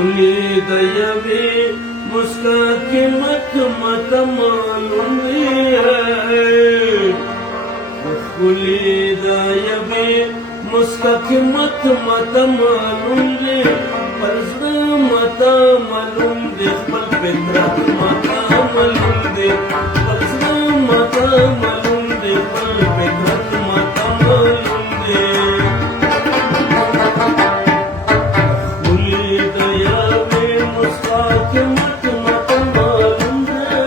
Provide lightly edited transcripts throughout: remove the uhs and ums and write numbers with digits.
खुली दयवे मुस्का की मत मत मालूम है, खुली दयवे मुस्का की मत मत मालूम है, पर मत मालूम दे पर फितरत मत मालूम दे, पर मत मालूम दे पर फितरत मत मालूम दे। खुली दयवे मुस्का की मत मत मालूम है,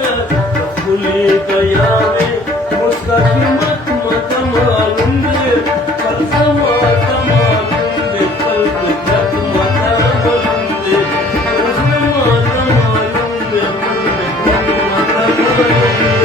खुली दयवे मुस्का की मत मत मालूम है, पर मत मालूम दे पर फितरत मत मालूम दे, पर मत मालूम दे पर फितरत मत मालूम दे।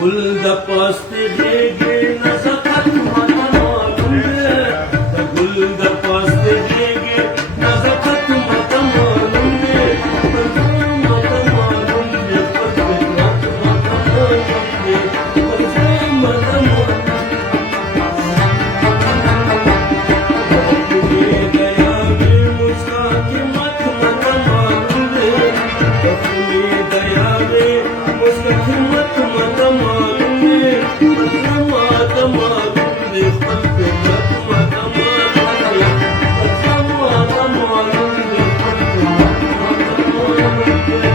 गुल द पस्त देगे नज़ाकत मत मालूम है, गुल द पस्त देगे नज़ाकत मत मालूम है, मत मालूम है पर फितरत मत मालूम है, पर मत मालूम खुली दयवे मुस्का की मत मत मालूम है, खुली दयवे मुस्का की मत मत मालूम है, पर मत मालूम दे पर फितरत मत मालूम दे, पर मत मालूम दे पर फितरत मत मालूम दे।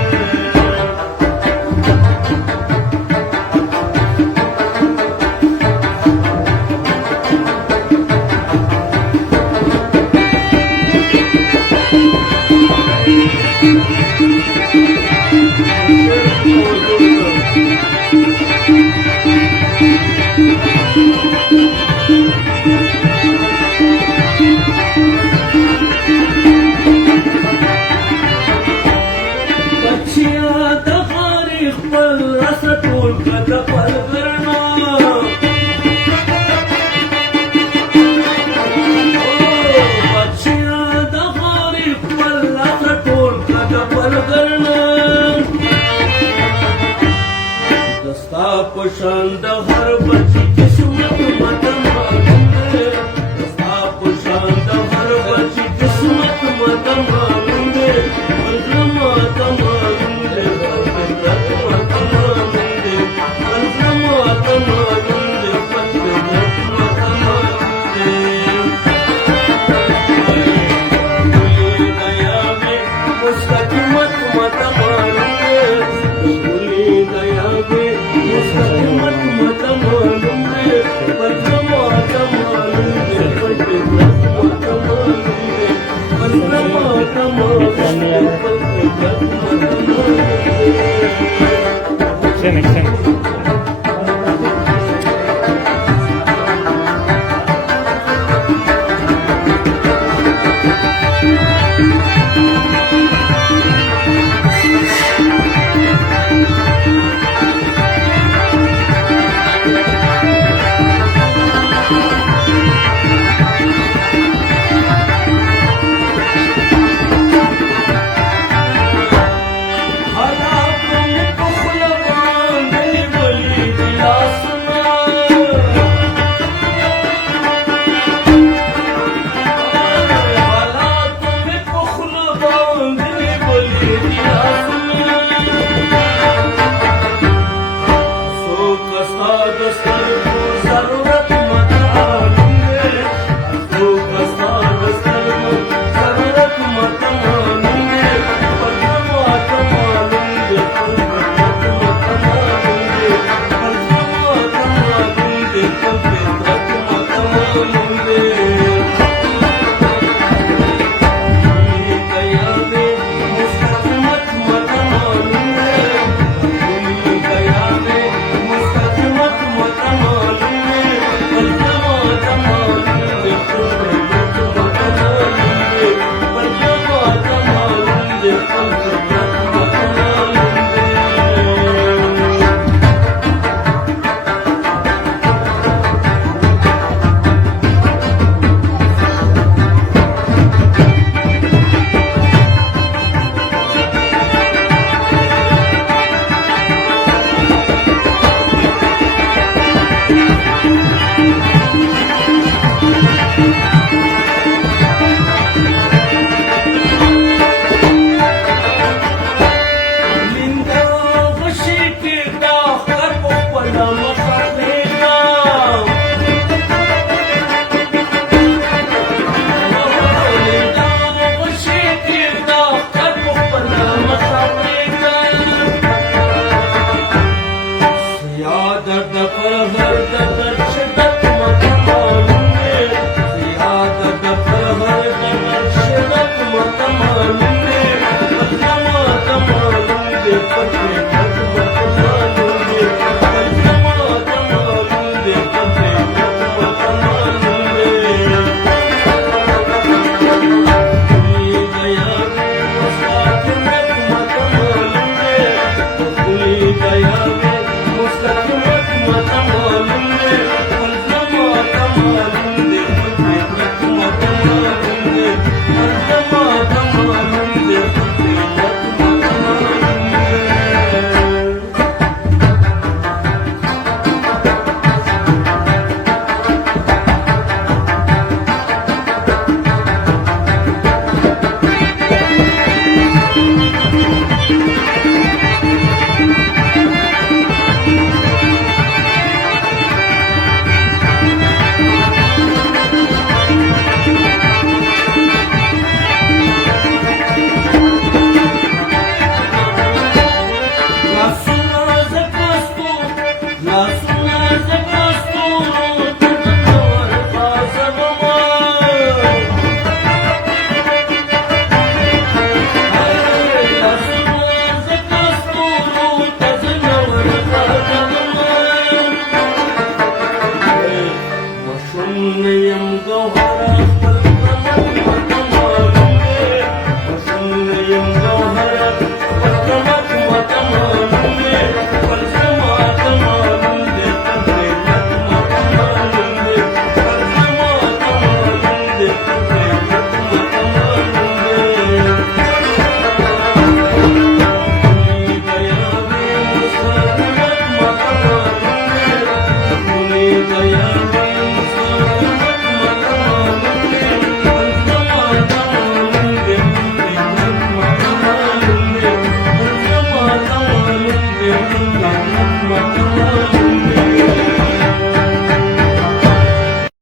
पुशांद हर बची किस्मत मत मालूम है, पुशांद हर बची किस्मत मत मालूम है, मत मालूम है फितरत मत मालूम है, मत मालूम है फितरत मत मालूम है। खुली दयवे मुस्का की मत मत मालूम है, खुली दयवे मुस्का की मत मत मालूम है, पर मत मालूम है पर फितरत मत मालूम है, पर मत मालूम है पर फितरत मत मालूम है।